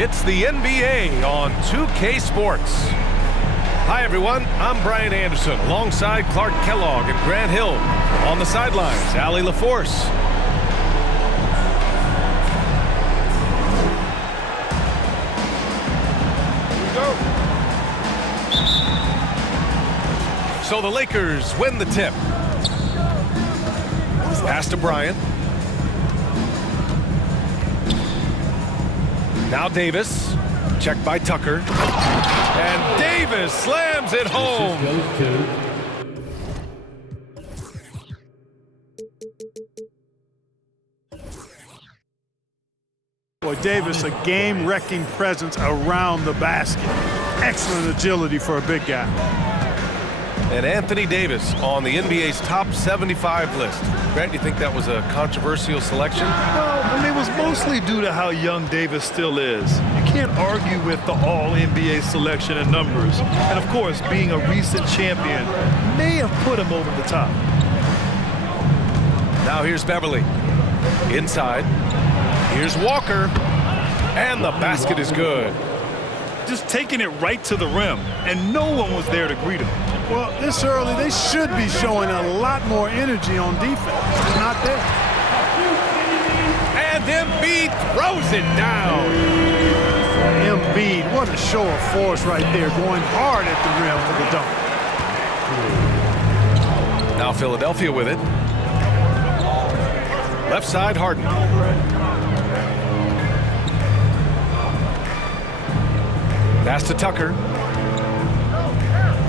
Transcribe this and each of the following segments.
It's the NBA on 2K Sports. Hi, everyone. I'm Brian Anderson, alongside Clark Kellogg and Grant Hill. On the sidelines, Allie LaForce. Here we go. So the Lakers win the tip. Pass to Bryant. Now Davis, checked by Tucker, and Davis slams it home. Boy, Davis, a game-wrecking presence around the basket. Excellent agility for a big guy. And Anthony Davis on the NBA's top 75 list. Grant, you think that was a controversial selection? Well, I mean, it was mostly due to how young Davis still is. You can't argue with the all-NBA selection and numbers. And, of course, being a recent champion may have put him over the top. Now here's Beverly. Inside. Here's Walker. And the basket is good. Just taking it right to the rim, and no one was there to greet him. Well, this early, they should be showing a lot more energy on defense. It's not there. And Embiid throws it down. Embiid, what a show of force right there, going hard at the rim for the dunk. Now Philadelphia with it. Left side, Harden. Pass to Tucker.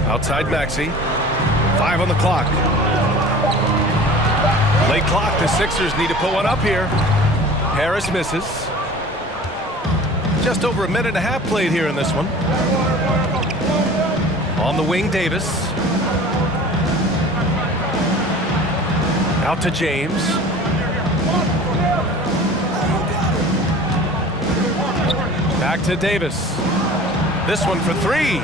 Outside Maxey. 5 on the clock. Late clock. The Sixers need to put one up here. Harris misses. Just over a minute and a half played here in this one. On the wing, Davis. Out to James. Back to Davis. This one for 3.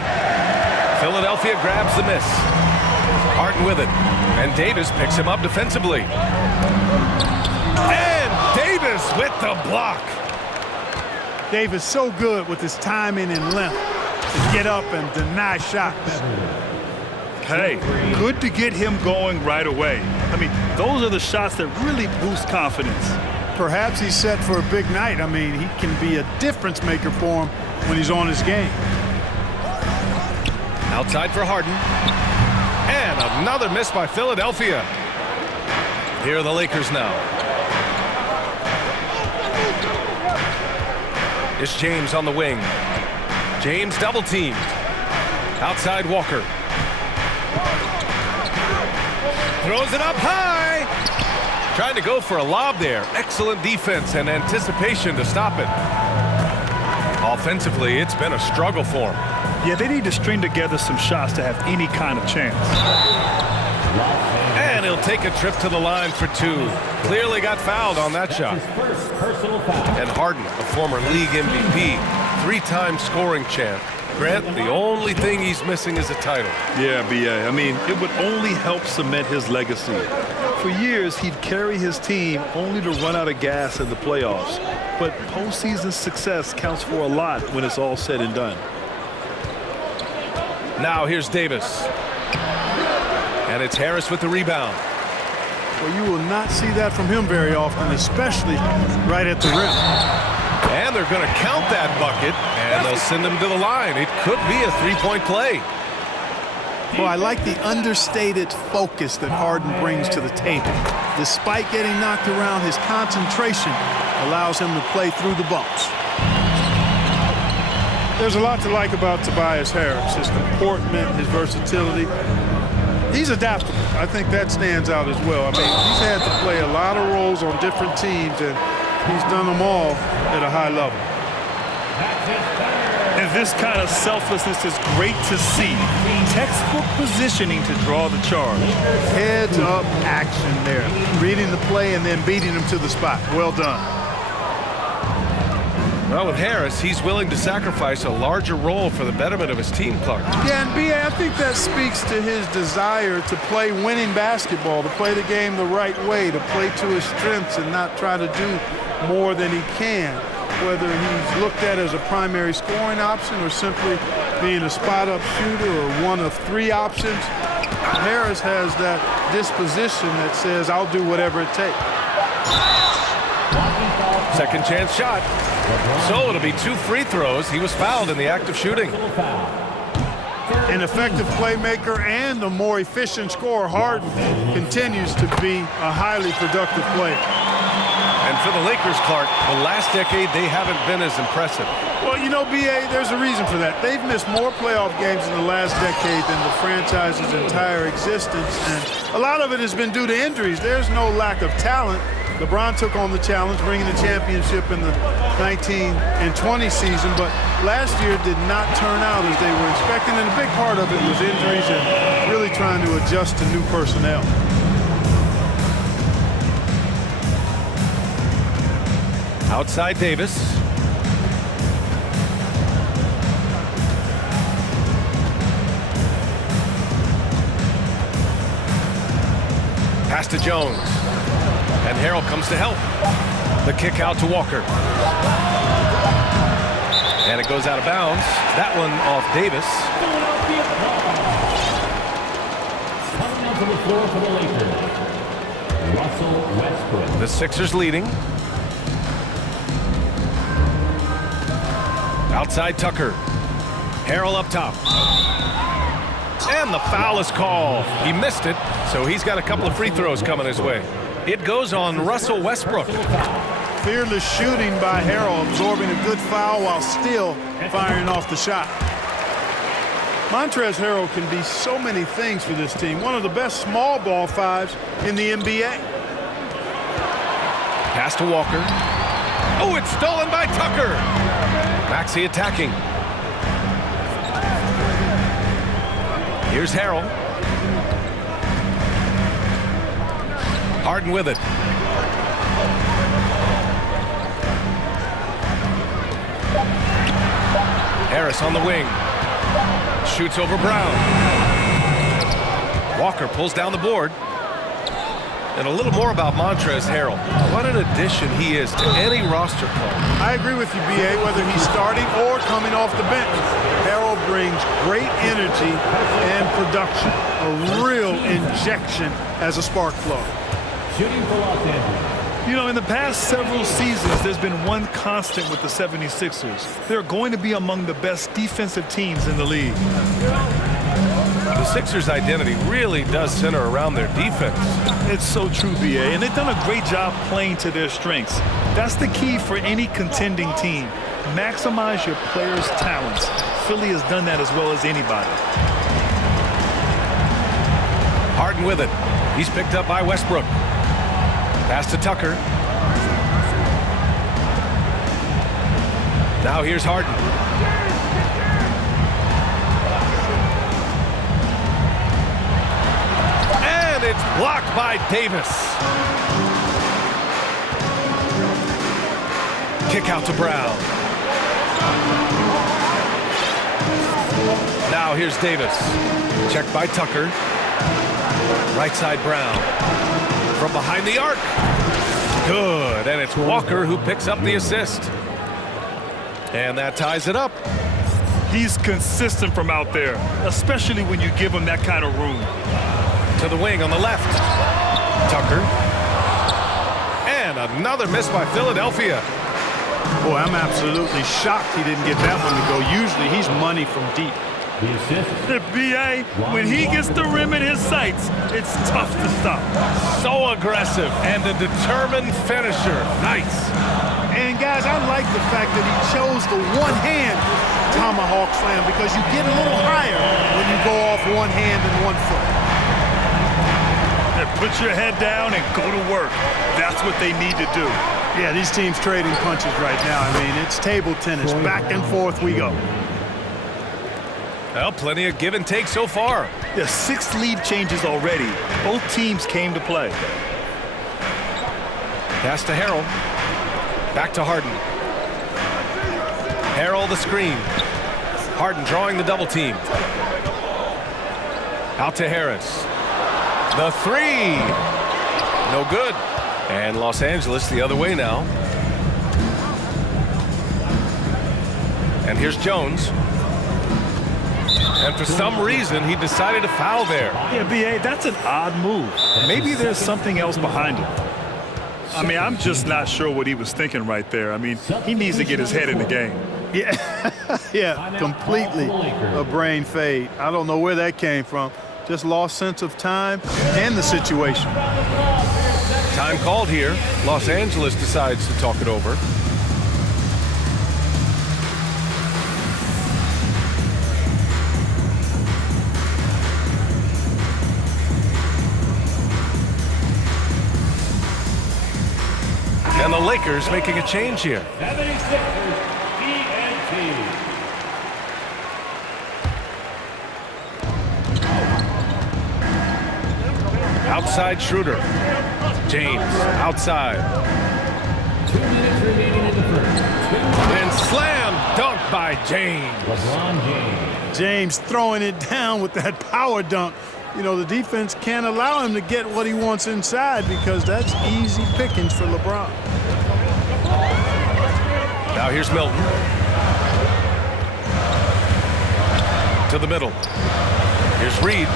Philadelphia grabs the miss. Harden with it. And Davis picks him up defensively. And Davis with the block. Davis so good with his timing and length to get up and deny shots. Hey, good to get him going right away. I mean, those are the shots that really boost confidence. Perhaps he's set for a big night. I mean, he can be a difference maker for him when he's on his game. Outside for Harden. And another miss by Philadelphia. Here are the Lakers now. It's James on the wing. James double teamed. Outside Walker. Throws it up high. Trying to go for a lob there. Excellent defense and anticipation to stop it. Offensively, it's been a struggle for him. Yeah, they need to string together some shots to have any kind of chance. And he'll take a trip to the line for 2. Clearly got fouled on that shot. And Harden, a former league MVP, 3-time scoring champ. Grant, the only thing he's missing is a title. Yeah, B.A. I mean, it would only help cement his legacy. For years, he'd carry his team only to run out of gas in the playoffs. But postseason success counts for a lot when it's all said and done. Now here's Davis. And it's Harris with the rebound. Well, you will not see that from him very often, especially right at the rim. And they're going to count that bucket, and they'll send him to the line. It could be a 3-point play. Well, I like the understated focus that Harden brings to the table. Despite getting knocked around, his concentration allows him to play through the bumps. There's a lot to like about Tobias Harris, his comportment, his versatility. He's adaptable. I think that stands out as well. I mean, he's had to play a lot of roles on different teams, and he's done them all at a high level. And this kind of selflessness is great to see. Textbook positioning to draw the charge. Heads-up action there. Reading the play and then beating him to the spot. Well done. Well, with Harris, he's willing to sacrifice a larger role for the betterment of his team, Clark. Yeah, and B.A., I think that speaks to his desire to play winning basketball, to play the game the right way, to play to his strengths and not try to do more than he can. whether he's looked at as a primary scoring option or simply being a spot-up shooter or one of 3 options. Harris has that disposition that says, I'll do whatever it takes. Second chance shot. So it'll be 2 free throws. He was fouled in the act of shooting. An effective playmaker and a more efficient scorer, Harden continues to be a highly productive player. And for the Lakers, Clark, the last decade, they haven't been as impressive. Well, you know, B.A., there's a reason for that. They've missed more playoff games in the last decade than the franchise's entire existence, and a lot of it has been due to injuries. There's no lack of talent. LeBron took on the challenge, bringing the championship in the 19 and 20 season, but last year did not turn out as they were expecting, and a big part of it was injuries and really trying to adjust to new personnel. Outside Davis. Pass to Jones. And Harrell comes to help. The kick out to Walker. And it goes out of bounds. That one off Davis. Coming out to the floor for the Lakers, Russell Westbrook. The Sixers leading. Outside Tucker. Harrell up top. And the foul is called. He missed it, so he's got a couple of free throws coming his way. It goes on Russell Westbrook. Fearless shooting by Harrell, absorbing a good foul while still firing off the shot. Montrezl Harrell can be so many things for this team. One of the best small ball 5s in the NBA. Pass to Walker. Oh, it's stolen by Tucker. Maxey attacking. Here's Harrell. Harden with it. Harris on the wing. Shoots over Brown. Walker pulls down the board. And a little more about Montrezl Harrell. What an addition he is to any roster club. I agree with you, B.A., whether he's starting or coming off the bench. Harrell brings great energy and production. A real injection as a spark plug. Shooting for Los Angeles. You know, in the past several seasons, there's been one constant with the 76ers. They're going to be among the best defensive teams in the league. The Sixers' identity really does center around their defense. It's so true, B.A., and they've done a great job playing to their strengths. That's the key for any contending team. Maximize your players' talents. Philly has done that as well as anybody. Harden with it. He's picked up by Westbrook. Pass to Tucker. Now here's Harden. And it's blocked by Davis. Kick out to Brown. Now here's Davis. Checked by Tucker. Right side Brown. From behind the arc. Good. And it's Walker who picks up the assist. And that ties it up. He's consistent from out there, especially when you give him that kind of room. To the wing on the left. Tucker. And another miss by Philadelphia. Boy, I'm absolutely shocked he didn't get that one to go. Usually he's money from deep. The assist. The B.A., when he gets the rim in his sights, it's tough to stop. So aggressive and a determined finisher. Nice. And guys, I like the fact that he chose the one-hand tomahawk slam because you get a little higher when you go off one hand and one foot. And put your head down and go to work. That's what they need to do. Yeah, these teams trading punches right now. I mean, it's table tennis. Back and forth we go. Well, plenty of give and take so far. There's 6 lead changes already. Both teams came to play. Pass to Harrell. Back to Harden. Harrell the screen. Harden drawing the double team. Out to Harris. The 3. No good. And Los Angeles the other way now. And here's Jones. And for some reason, he decided to foul there. Yeah, B.A., that's an odd move. Maybe there's something else behind it. I mean, I'm just not sure what he was thinking right there. I mean, he needs to get his head in the game. Yeah, completely a brain fade. I don't know where that came from. Just lost sense of time and the situation. Time called here. Los Angeles decides to talk it over. And the Lakers making a change here. 76ers, ENT. Outside Schroeder. James outside. 2 minutes remaining in the first. And slam dunk by James. LeBron James. James throwing it down with that power dunk. You know, the defense can't allow him to get what he wants inside because that's easy pickings for LeBron. Now here's Milton. To the middle. Here's Reed.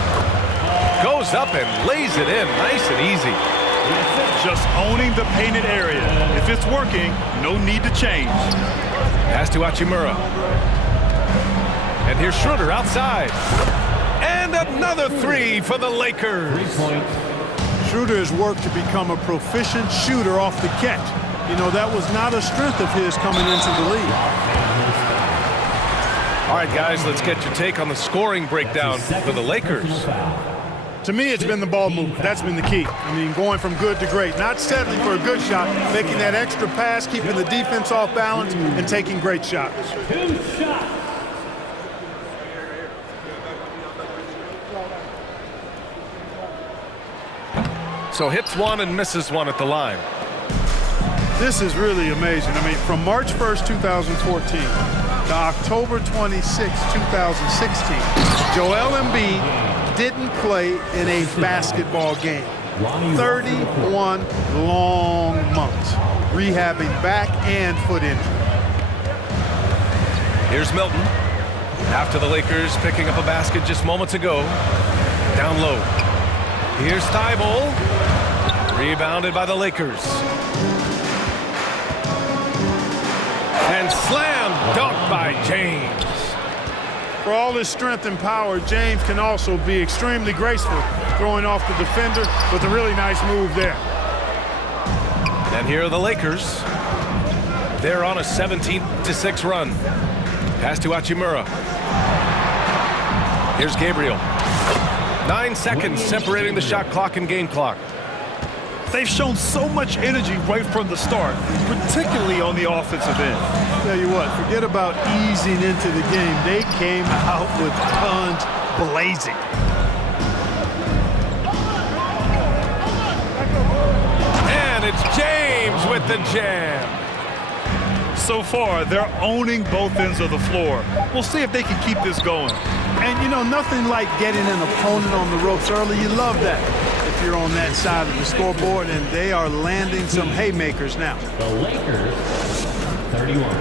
Goes up and lays it in nice and easy. Just owning the painted area. If it's working, no need to change. Pass to Hachimura. And here's Schroeder outside. And another three for the Lakers. 3 points. Schroeder has worked to become a proficient shooter off the catch. You know, that was not a strength of his coming into the league. All right, guys, let's get your take on the scoring breakdown for the Lakers. To me, it's been the ball movement. That's been the key. I mean, going from good to great. Not settling for a good shot, making that extra pass, keeping the defense off balance, and taking great shots. 2 shots. So hits one and misses one at the line. This is really amazing. I mean, from March 1st, 2014 to October 26, 2016, Joel Embiid didn't play in a basketball game. 31 long months, rehabbing back and foot injury. Here's Milton. After the Lakers picking up a basket just moments ago. Down low. Here's Thibault. Rebounded by the Lakers. And slam dunk by James. For all his strength and power, James can also be extremely graceful, throwing off the defender with a really nice move there. And here are the Lakers. They're on a 17-6 run. Pass to Hachimura. Here's Gabriel. 9 seconds separating the shot clock and game clock. They've shown so much energy right from the start, particularly on the offensive end. Tell you what, forget about easing into the game. They came out with guns blazing. And it's James with the jam. So far, they're owning both ends of the floor. We'll see if they can keep this going. And, you know, nothing like getting an opponent on the ropes early. You love that if you're on that side of the scoreboard, and they are landing some haymakers now. The Lakers, 31.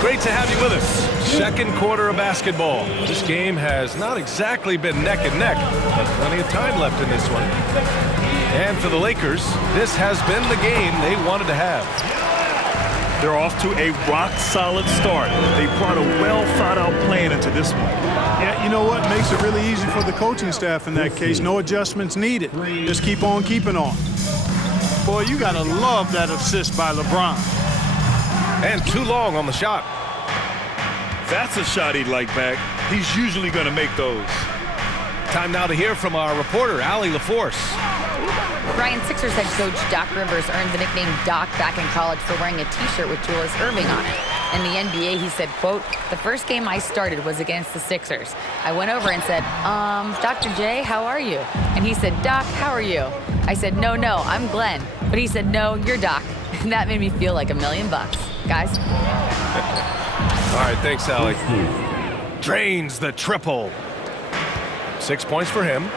Great to have you with us. Second quarter of basketball. This game has not exactly been neck and neck, but plenty of time left in this one. And for the Lakers, this has been the game they wanted to have. They're off to a rock-solid start. They brought a well-thought-out plan into this one. Yeah, you know what? Makes it really easy for the coaching staff in that case. No adjustments needed. Just keep on keeping on. Boy, you got to love that assist by LeBron. And too long on the shot. That's a shot he'd like back. He's usually going to make those. Time now to hear from our reporter, Allie LaForce. Brian, Sixers head coach Doc Rivers earned the nickname Doc back in college for wearing a T-shirt with Julius Erving on it. In the NBA, he said, quote, "The first game I started was against the Sixers. I went over and said, Dr. J, how are you?" And he said, "Doc, how are you?" I said, no, I'm Glenn." But he said, "No, you're Doc." And that made me feel like $1 million. Guys? All right, thanks, Allie. Drains the triple. 6 points for him.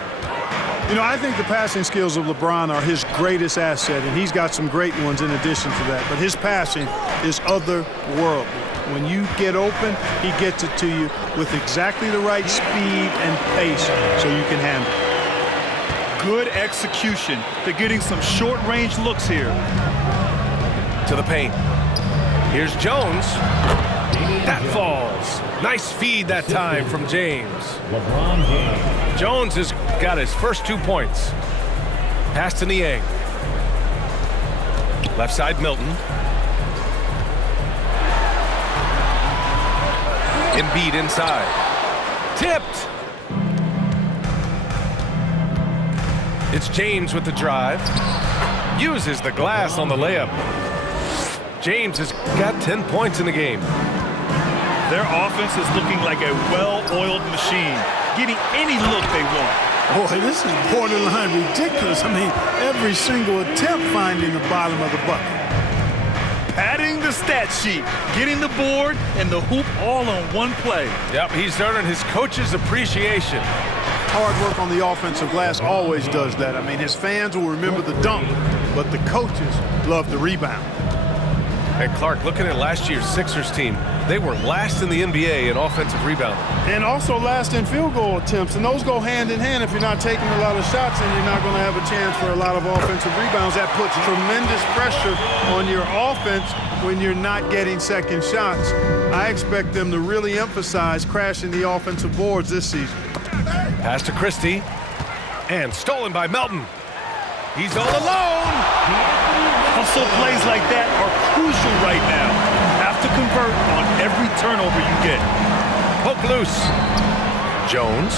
You know, I think the passing skills of LeBron are his greatest asset, and he's got some great ones in addition to that. But his passing is otherworldly. When you get open, he gets it to you with exactly the right speed and pace so you can handle it. Good execution. They're getting some short-range looks here. To the paint. Here's Jones. That falls. Nice feed that time from James. LeBron James. Jones has got his first 2 points. Pass to Niang. Left side, Milton. Embiid inside. Tipped. It's James with the drive. Uses the glass on the layup. James has got 10 points in the game. Their offense is looking like a well-oiled machine, getting any look they want. Boy, this is borderline ridiculous. I mean, every single attempt finding the bottom of the bucket. Padding the stat sheet, getting the board and the hoop all on one play. Yep, he's earning his coach's appreciation. Hard work on the offensive glass always does that. I mean, his fans will remember the dunk, but the coaches love the rebound. And Clark, looking at last year's Sixers team, they were last in the NBA in offensive rebounding. And also last in field goal attempts, and those go hand in hand. If you're not taking a lot of shots, then you're not going to have a chance for a lot of offensive rebounds. That puts tremendous pressure on your offense when you're not getting second shots. I expect them to really emphasize crashing the offensive boards this season. Pass to Christie, and stolen by Melton. He's all alone. Hustle plays like that are crucial right now. You have to convert on every turnover you get. Poke loose. Jones.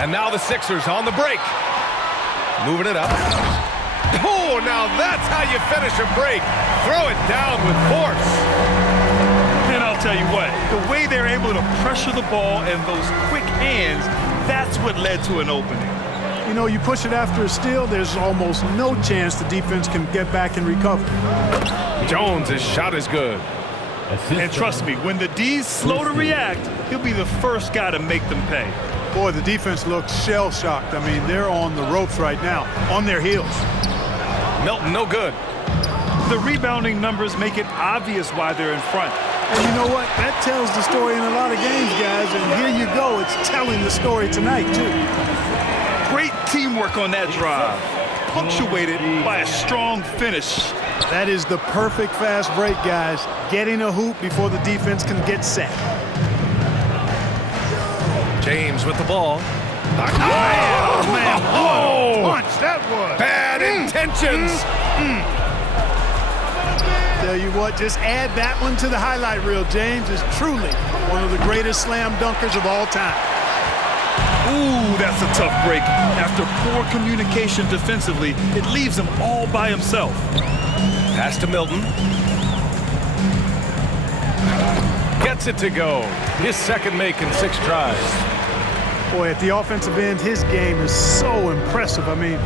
And now the Sixers on the break. Moving it up. Oh, now that's how you finish a break. Throw it down with force. And I'll tell you what, the way they're able to pressure the ball and those quick hands, that's what led to an opening. You know, you push it after a steal, there's almost no chance the defense can get back and recover. Jones, his shot is good. And trust me, when the D's slow to react, he'll be the first guy to make them pay. Boy, the defense looks shell-shocked. I mean, they're on the ropes right now, on their heels. Melton, no good. The rebounding numbers make it obvious why they're in front. And you know what? That tells the story in a lot of games, guys. And here you go. It's telling the story tonight, too. Great teamwork on that drive, punctuated by a strong finish. That is the perfect fast break, guys. Getting a hoop before the defense can get set. James with the ball. Oh, man. Oh! Punch, that was. Bad intentions. Tell you what, just add that one to the highlight reel. James is truly one of the greatest slam dunkers of all time. Ooh, that's a tough break. After poor communication defensively, it leaves him all by himself. Pass to Milton. Gets it to go. His second make in 6 tries. Boy, at the offensive end, his game is so impressive. I mean,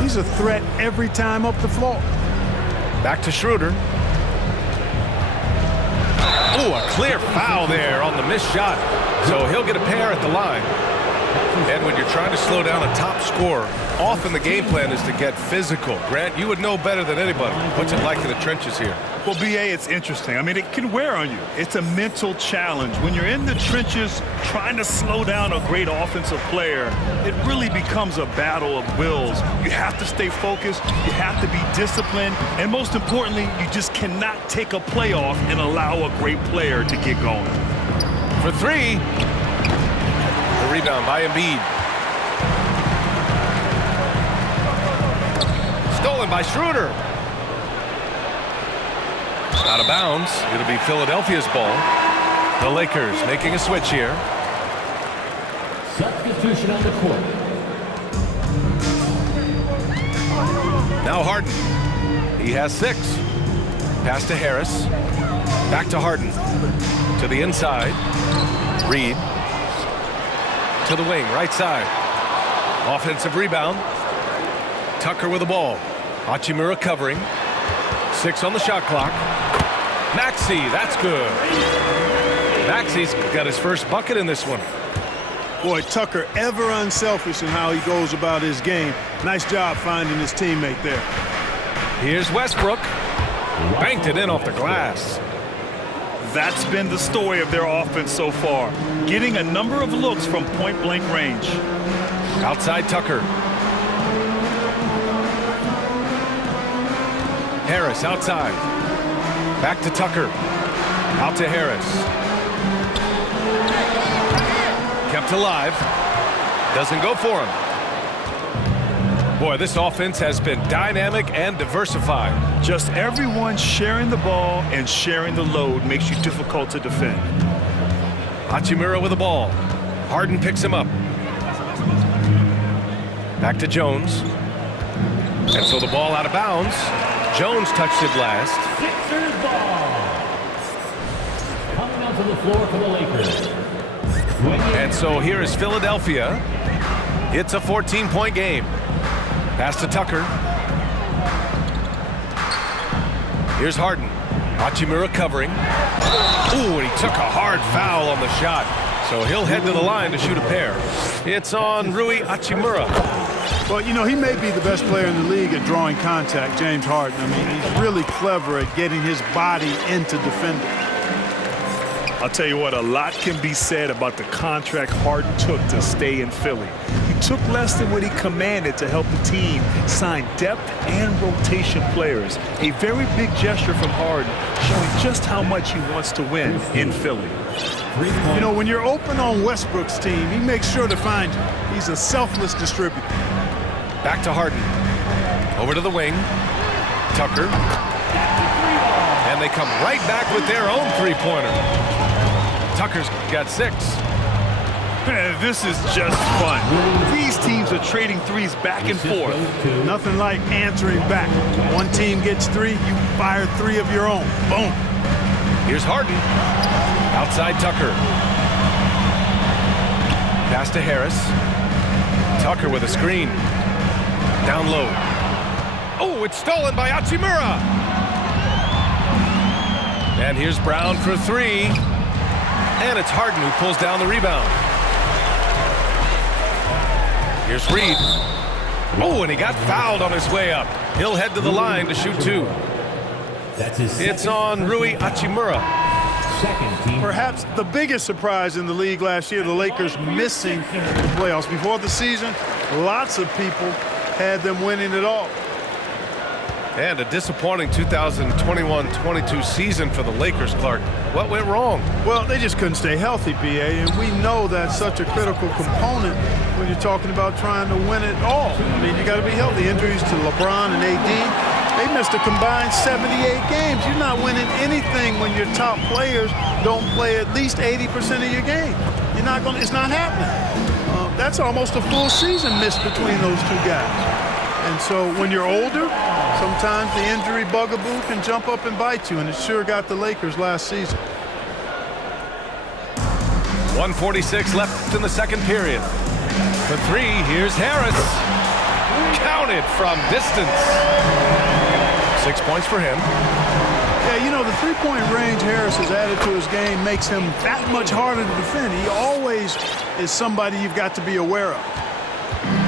he's a threat every time up the floor. Back to Schroeder. Oh, a clear foul there on the missed shot. So he'll get a pair at the line. And when you're trying to slow down a top scorer, often the game plan is to get physical. Grant, you would know better than anybody. What's it like in the trenches here? Well, B.A., it's interesting. I mean, it can wear on you. It's a mental challenge. When you're in the trenches trying to slow down a great offensive player, it really becomes a battle of wills. You have to stay focused. You have to be disciplined. And most importantly, you just cannot take a play off and allow a great player to get going. For 3. The rebound by Embiid. Stolen by Schroeder. Out of bounds. It'll be Philadelphia's ball. The Lakers making a switch here. Substitution on the court. Now Harden. He has 6. Pass to Harris. Back to Harden. To the inside. Reed. To the wing, right side. Offensive rebound. Tucker with the ball. Hachimura covering. 6 on the shot clock. Maxey, that's good. Maxey's got his first bucket in this one. Boy, Tucker ever unselfish in how he goes about his game. Nice job finding his teammate there. Here's Westbrook. Banked it in off the glass. That's been the story of their offense so far, getting a number of looks from point-blank range. Outside Tucker. Harris outside. Back to Tucker. Out to Harris. Kept alive. Doesn't go for him. Boy, this offense has been dynamic and diversified. Just everyone sharing the ball and sharing the load makes you difficult to defend. Hachimura with the ball. Harden picks him up. Back to Jones. And so the ball out of bounds. Jones touched it last. Sixers ball. Coming out to the floor for the Lakers. And so here is Philadelphia. It's a 14-point game. Pass to Tucker. Here's Harden. Hachimura covering. Ooh, and he took a hard foul on the shot. So he'll head to the line to shoot a pair. It's on Rui Hachimura. Well, you know, he may be the best player in the league at drawing contact, James Harden. I mean, he's really clever at getting his body into defenders. I'll tell you what, a lot can be said about the contract Harden took to stay in Philly. He took less than what he commanded to help the team sign depth and rotation players. A very big gesture from Harden, showing just how much he wants to win in Philly. You know, when you're open on Westbrook's team, he makes sure to find you. He's a selfless distributor. Back to Harden. Over to the wing. Tucker. And they come right back with their own three-pointer. Tucker's got 6. This is just fun. These teams are trading threes back and forth. Nothing like answering back. One team gets 3, you fire 3 of your own. Boom. Here's Harden. Outside Tucker. Pass to Harris. Tucker with a screen. Down low. Oh, it's stolen by Hachimura. And here's Brown for 3. And it's Harden who pulls down the rebound. Here's Reed. Oh, and he got fouled on his way up. He'll head to the line to shoot 2. It's on Rui Hachimura. Perhaps the biggest surprise in the league last year, the Lakers missing the playoffs. Before the season, lots of people had them winning it all. And a disappointing 2021-22 season for the Lakers, Clark. What went wrong? Well, they just couldn't stay healthy, BA, and we know that's such a critical component when you're talking about trying to win it all. I mean, you got to be healthy. Injuries to LeBron and AD, they missed a combined 78 games. You're not winning anything when your top players don't play at least 80% of your game. You're not going. It's not happening. That's almost a full season missed between those 2 guys. And so when you're older, sometimes the injury bugaboo can jump up and bite you, and it sure got the Lakers last season. 1:46 left in the second period. For 3, here's Harris. Counted from distance. 6 points for him. Yeah, you know, the three-point range Harris has added to his game makes him that much harder to defend. He always is somebody you've got to be aware of.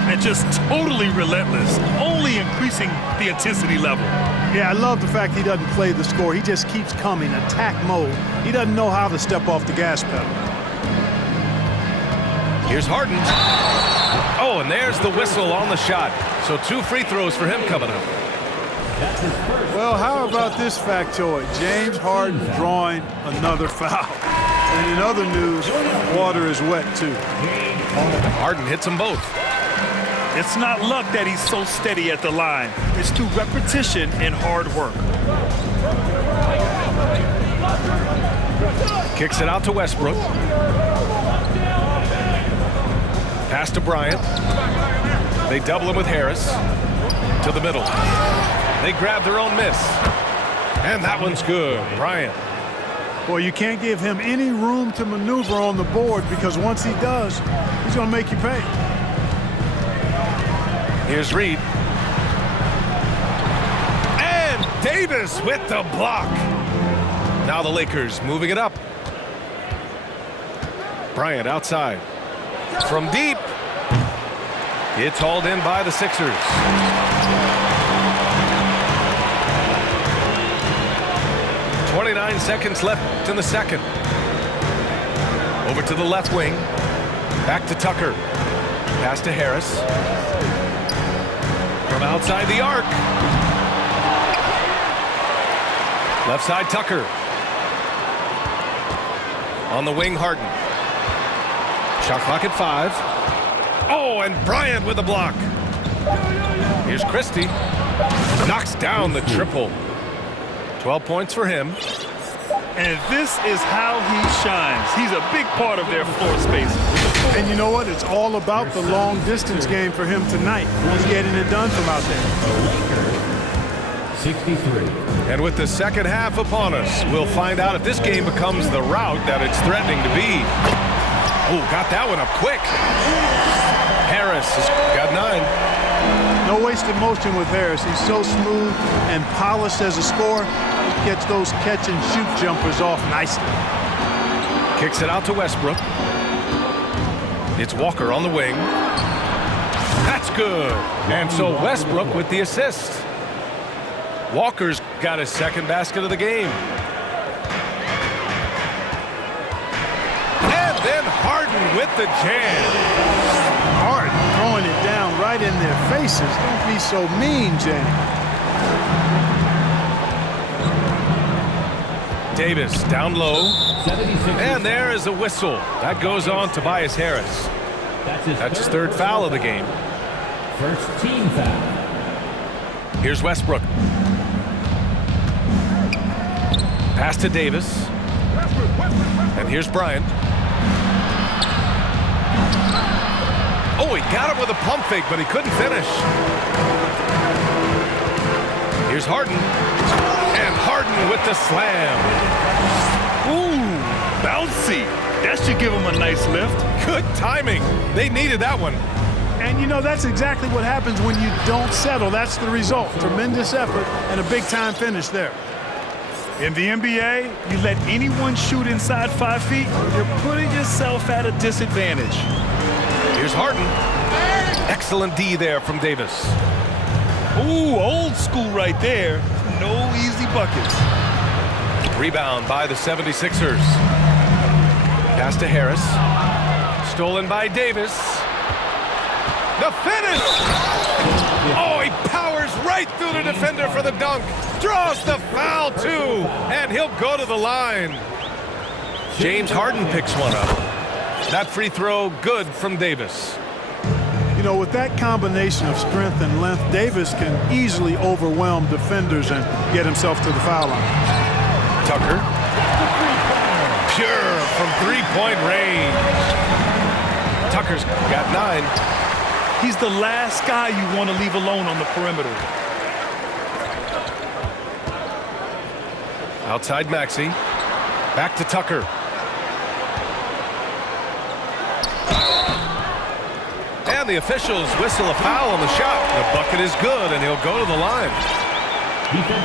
And just totally relentless, only increasing the intensity level. Yeah, I love the fact he doesn't play the score. He just keeps coming, attack mode. He doesn't know how to step off the gas pedal. Here's Harden. Oh, and there's the whistle on the shot. So 2 free throws for him coming up. Well, how about this factoid? James Harden drawing another foul. And in other news, water is wet too. Harden hits them both. It's not luck that he's so steady at the line. It's through repetition and hard work. Kicks it out to Westbrook. Pass to Bryant. They double him with Harris. To the middle. They grab their own miss. And that one's good. Bryant. Boy, you can't give him any room to maneuver on the board, because once he does, he's going to make you pay. Here's Reed. And Davis with the block. Now the Lakers moving it up. Bryant outside. From deep. It's hauled in by the Sixers. 29 seconds left in the second. Over to the left wing. Back to Tucker. Pass to Harris. From outside the arc. Left side Tucker. On the wing Harden. Shot clock at 5. Oh, and Bryant with the block. Here's Christie. Knocks down the triple. 12 points for him. And this is how he shines. He's a big part of their floor space. And you know what? It's all about the long distance game for him tonight. He's getting it done from out there. The Lakers, 63. And with the second half upon us, we'll find out if this game becomes the route that it's threatening to be. Oh, got that one up quick. Harris has got 9. No wasted motion with Harris. He's so smooth and polished as a scorer. He gets those catch and shoot jumpers off nicely. Kicks it out to Westbrook. It's Walker on the wing. That's good. And so Westbrook with the assist. Walker's got his second basket of the game. And then Harden with the jam. Harden throwing it down right in their faces. Don't be so mean, James. Davis down low. 76. And there is a whistle. That goes on Tobias Harris. That's his third foul of the game. First team foul. Here's Westbrook. Pass to Davis. And here's Bryant. Oh, he got him with a pump fake, but he couldn't finish. Here's Harden. And Harden with the slam. Ooh, bouncy. That should give him a nice lift. Good timing. They needed that one. And you know, that's exactly what happens when you don't settle. That's the result. Tremendous effort and a big-time finish there. In the NBA, you let anyone shoot inside 5 feet, you're putting yourself at a disadvantage. Here's Harden. Excellent D there from Davis. Ooh, old school right there. No easy buckets. Rebound by the 76ers. Pass to Harris. Stolen by Davis. The finish! Oh, he powers right through the defender for the dunk. Draws the foul, too. And he'll go to the line. James Harden picks one up. That free throw good from Davis. You know, with that combination of strength and length, Davis can easily overwhelm defenders and get himself to the foul line. Tucker. Pure from three-point range. Tucker's got 9. He's the last guy you want to leave alone on the perimeter. Outside Maxey. Back to Tucker. And the officials whistle a foul on the shot. The bucket is good, and he'll go to the line.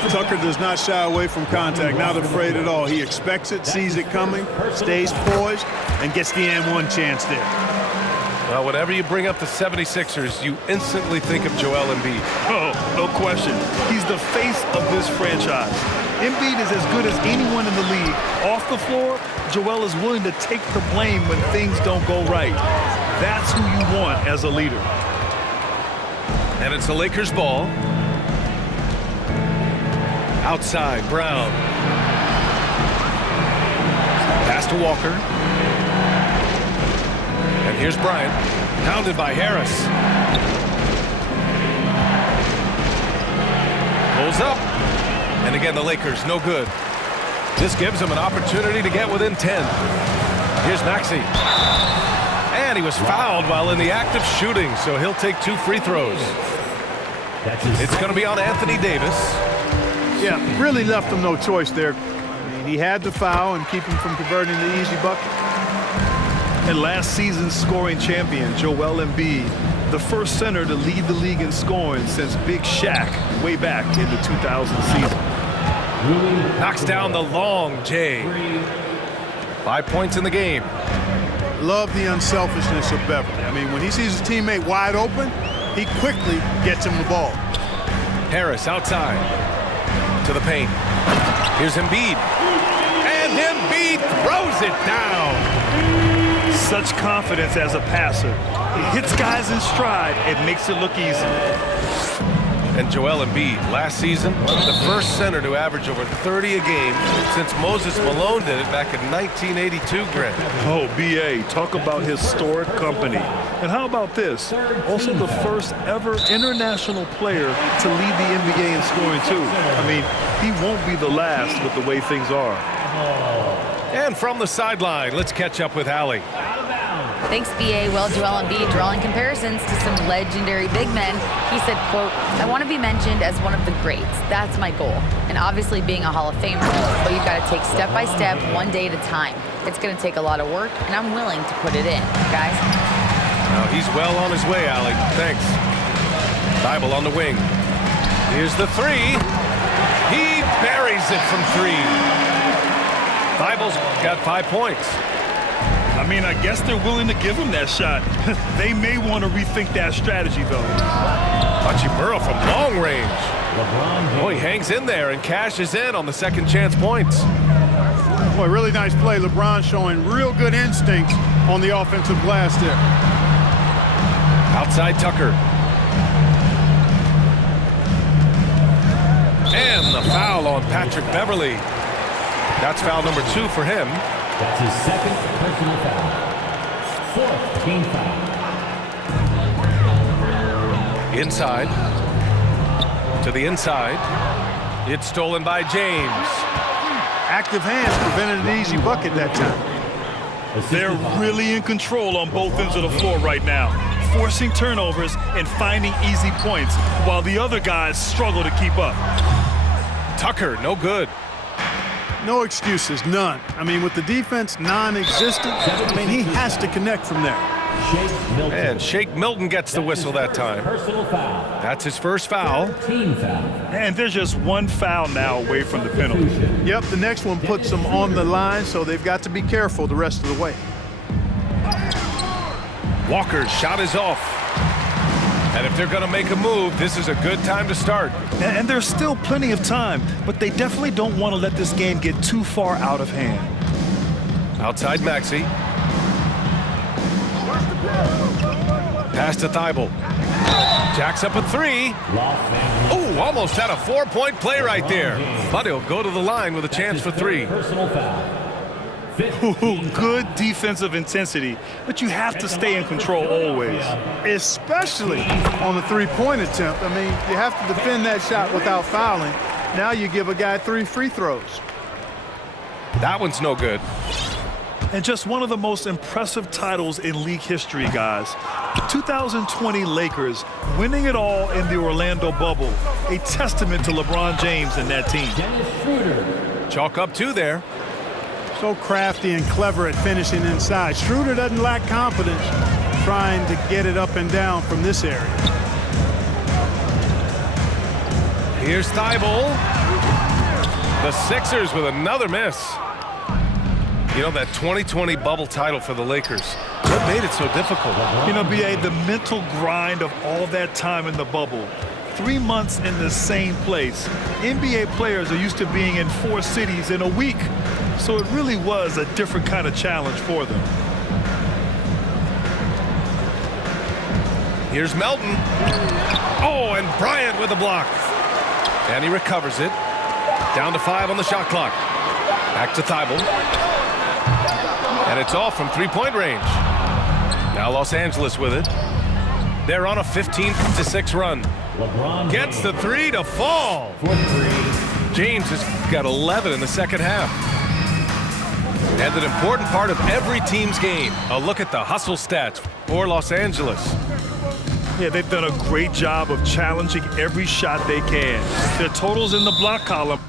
Tucker does not shy away from contact, not afraid at all. He expects it, sees it coming, stays poised, and gets the and one chance there. Well, whenever you bring up the 76ers, you instantly think of Joel Embiid. Oh, no question. He's the face of this franchise. Embiid is as good as anyone in the league. Off the floor, Joel is willing to take the blame when things don't go right. That's who you want as a leader. And it's the Lakers ball. Outside, Brown. Pass to Walker. And here's Bryant. Pounded by Harris. Pulls up. And again, the Lakers, no good. This gives them an opportunity to get within 10. Here's Maxey. And he was fouled while in the act of shooting, so he'll take 2 free throws. It's going to be on Anthony Davis. Yeah, really left him no choice there. I mean, he had the foul and keep him from converting the easy bucket. And last season's scoring champion, Joel Embiid, the first center to lead the league in scoring since Big Shaq way back in the 2000 season. Knocks down the long J. 5 points in the game. Love the unselfishness of Beverly. I mean, when he sees his teammate wide open, he quickly gets him the ball. Harris outside to the paint. Here's Embiid. And Embiid throws it down. Such confidence as a passer. He hits guys in stride. It makes it look easy. And Joel Embiid, last season, the first center to average over 30 a game since Moses Malone did it back in 1982, Grant. Oh, B.A., talk about historic company. And how about this? Also the first ever international player to lead the NBA in scoring, too. I mean, he won't be the last with the way things are. And from the sideline, let's catch up with Allie. Thanks, B.A. Well, Joel Embiid drawing comparisons to some legendary big men. He said, quote, "I want to be mentioned as one of the greats. That's my goal. And obviously being a Hall of Famer. But you've got to take step by step, one day at a time. It's going to take a lot of work, and I'm willing to put it in, guys." Now he's well on his way, Allie. Thanks. Thibault on the wing. Here's the three. He buries it from three. Thibault's got 5 points. I mean, I guess they're willing to give him that shot. They may want to rethink that strategy, though. Hachimura from long range. Oh, he hangs in there and cashes in on the second chance points. Boy, really nice play. LeBron showing real good instincts on the offensive glass there. Outside Tucker. And the foul on Patrick Beverly. That's foul number 2 for him. That's his second personal foul. Fourth team foul. Inside. To the inside. It's stolen by James. Active hands prevented an easy bucket that time. They're really in control on both ends of the floor right now, forcing turnovers and finding easy points while the other guys struggle to keep up. Tucker, no good. No excuses, none. I mean, with the defense non-existent, I mean, he has to connect from there. And Shake Milton gets the whistle that time. Personal foul. That's his first foul. Team foul. And there's just one foul now away from the penalty. Yep, the next one puts them on the line, so they've got to be careful the rest of the way. Walker's shot is off. And if they're going to make a move, this is a good time to start. And there's still plenty of time, but they definitely don't want to let this game get too far out of hand. Outside Maxey. Pass to Thibault. Jacks up a three. Oh, almost had a 4-point play right there. But he'll go to the line with a chance for 3. Personal foul. Good defensive intensity, but you have to stay in control always. Especially on the three-point attempt. I mean, you have to defend that shot without fouling. Now you give a guy 3 free throws. That one's no good. And just one of the most impressive titles in league history, guys. The 2020 Lakers winning it all in the Orlando bubble. A testament to LeBron James and that team. Chalk up 2 there. So crafty and clever at finishing inside. Schroeder doesn't lack confidence trying to get it up and down from this area. Here's Thibault. The Sixers with another miss. You know, that 2020 bubble title for the Lakers, what made it so difficult? You know, B.A., the mental grind of all that time in the bubble. 3 months in the same place. NBA players are used to being in 4 cities in a week. So it really was a different kind of challenge for them. Here's Melton. Oh, and Bryant with the block. And he recovers it. Down to 5 on the shot clock. Back to Thibault. And it's off from 3-point range. Now Los Angeles with it. They're on a 15-6 run. Gets the 3 to fall. James has got 11 in the second half. And an important part of every team's game, a look at the hustle stats for Los Angeles. Yeah, they've done a great job of challenging every shot they can. Their totals in the block column